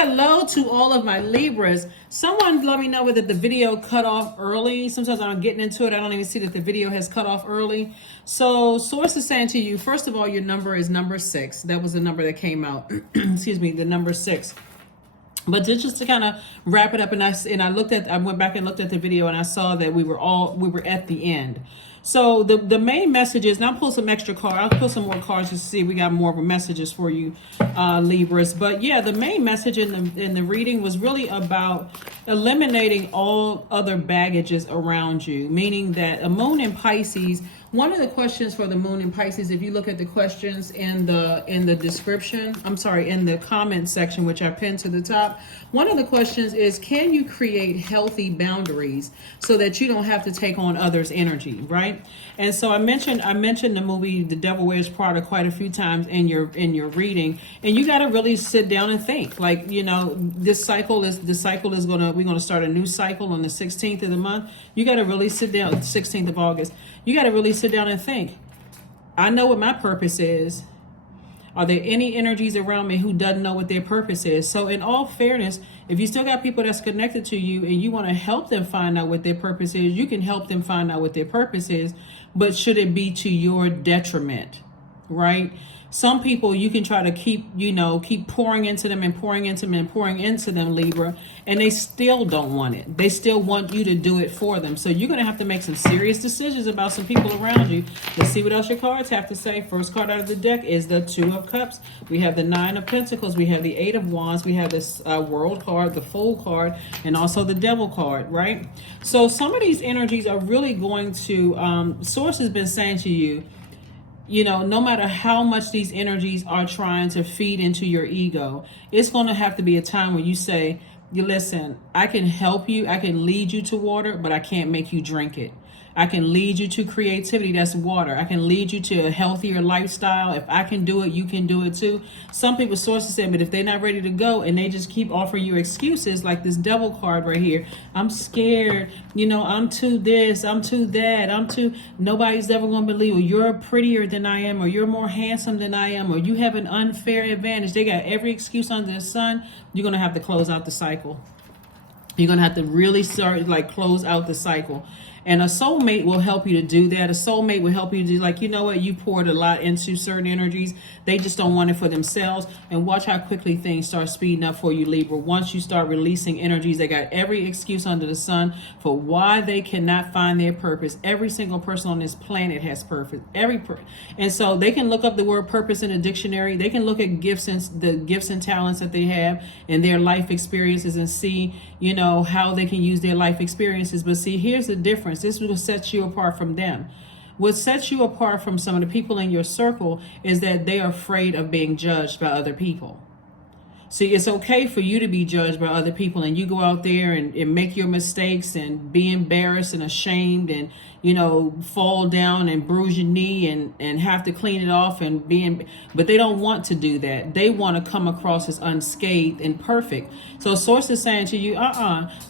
Hello to all of my Libras. Someone let me know whether the video cut off early. Sometimes I'm getting into it, I don't even see that the video has cut off early. So source is saying to you, first of all, your number is number 6. That was the number that came out. Excuse me, the number 6. But just to kind of wrap it up, and I went back and looked at the video, and I saw that we were at the end. So the main message is, now I'll pull some extra cards. I'll pull some more cards just to see if we got more of a messages for you, Libras. But yeah, the main message in the reading was really about eliminating all other baggages around you, meaning that a moon in Pisces. One of the questions for the moon in Pisces, if you look at the questions in the description, in the comment section, which I pinned to the top, one of the questions is, can you create healthy boundaries so that you don't have to take on others' energy, right? And so I mentioned the movie The Devil Wears Prada quite a few times in your reading, and you got to really sit down and think. Like, this cycle is we're gonna start a new cycle on the 16th of the month. You got to really sit down, 16th of August. You got to really sit down and think. I know what my purpose is. Are there any energies around me who doesn't know what their purpose is? So in all fairness, if you still got people that's connected to you and you want to help them find out what their purpose is, you can help them find out what their purpose is, but should it be to your detriment, right? Some people you can try to keep pouring into them and pouring into them and pouring into them, Libra, and they still don't want it. They still want you to do it for them. So you're going to have to make some serious decisions about some people around you. Let's see what else your cards have to say. First card out of the deck is the 2 of Cups. We have the 9 of Pentacles. We have the 8 of Wands. We have this World card, the Fool card, and also the Devil card, right? So some of these energies are really going to, Source has been saying to you, no matter how much these energies are trying to feed into your ego, it's going to have to be a time where you say, listen, I can help you, I can lead you to water, but I can't make you drink it. I can lead you to creativity, that's water. I can lead you to a healthier lifestyle. If I can do it, you can do it too. Some people, sources say, but if they're not ready to go and they just keep offering you excuses, like this Devil card right here, I'm scared, I'm too this, I'm too that, nobody's ever going to believe, or you're prettier than I am, or you're more handsome than I am, or you have an unfair advantage. They got every excuse under the sun. You're going to have to close out the cycle. You're going to have to really start, close out the cycle. And a soulmate will help you to do that. A soulmate will help you to do, you know what, you poured a lot into certain energies. They just don't want it for themselves. And watch how quickly things start speeding up for you, Libra. Once you start releasing energies, they got every excuse under the sun for why they cannot find their purpose. Every single person on this planet has purpose. And so they can look up the word purpose in a dictionary. They can look at the gifts and talents that they have and their life experiences and see, how they can use their life experiences. But see, here's the difference. This is what sets you apart from them. What sets you apart from some of the people in your circle is that they are afraid of being judged by other people. See, it's okay for you to be judged by other people, and you go out there and make your mistakes and be embarrassed and ashamed and, fall down and bruise your knee and have to clean it off but they don't want to do that. They want to come across as unscathed and perfect. So Source is saying to you,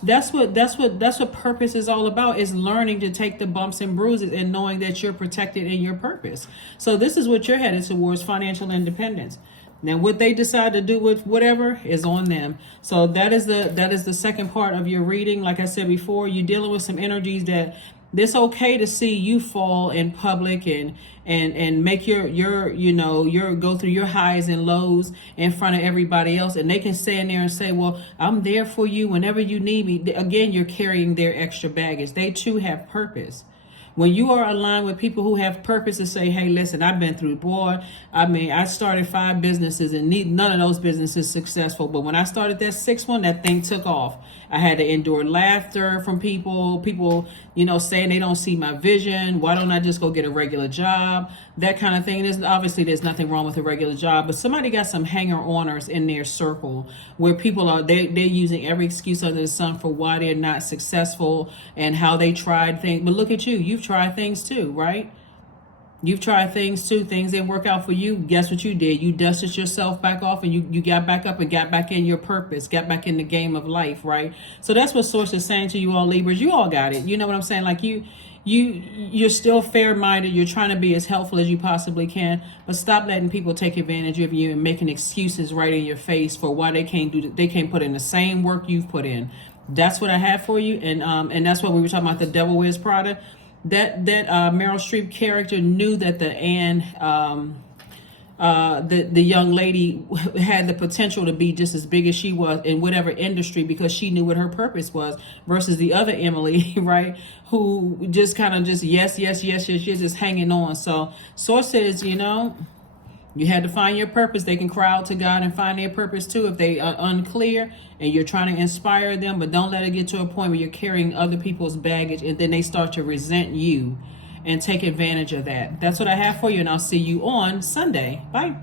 that's what purpose is all about, is learning to take the bumps and bruises and knowing that you're protected in your purpose. So this is what you're headed towards, financial independence. Now, what they decide to do with whatever is on them. So that is the second part of your reading. Like I said before, you're dealing with some energies that it's okay to see you fall in public and make your go through your highs and lows in front of everybody else, and they can stand there and say, well, I'm there for you whenever you need me. Again, you're carrying their extra baggage. They too have purpose. When you are aligned with people who have purpose to say, hey, listen, I've been through, I started 5 businesses and none of those businesses successful. But when I started that 6th one, that thing took off. I had to endure laughter from people, saying they don't see my vision. Why don't I just go get a regular job? That kind of thing. There's nothing wrong with a regular job, but somebody got some hanger-oners in their circle where people they're using every excuse under the sun for why they're not successful and how they tried things. But look at you, you've tried things too, right? You've tried things too. Things didn't work out for you. Guess what you did? You dusted yourself back off and you got back up and got back in your purpose, got back in the game of life, right? So that's what Source is saying to you all Libras. You all got it. You know what I'm saying? Like you're still fair-minded. You're trying to be as helpful as you possibly can, but stop letting people take advantage of you and making excuses right in your face for why they can't they can't put in the same work you've put in. That's what I have for you. And that's what we were talking about, the Devil Wears Prada. That Meryl Streep character knew that the young lady had the potential to be just as big as she was in whatever industry, because she knew what her purpose was, versus the other Emily, right, who just kind of just yes, just hanging on. So Source says, you had to find your purpose. They can cry out to God and find their purpose too if they are unclear and you're trying to inspire them, but don't let it get to a point where you're carrying other people's baggage and then they start to resent you and take advantage of that. That's what I have for you, and I'll see you on Sunday. Bye.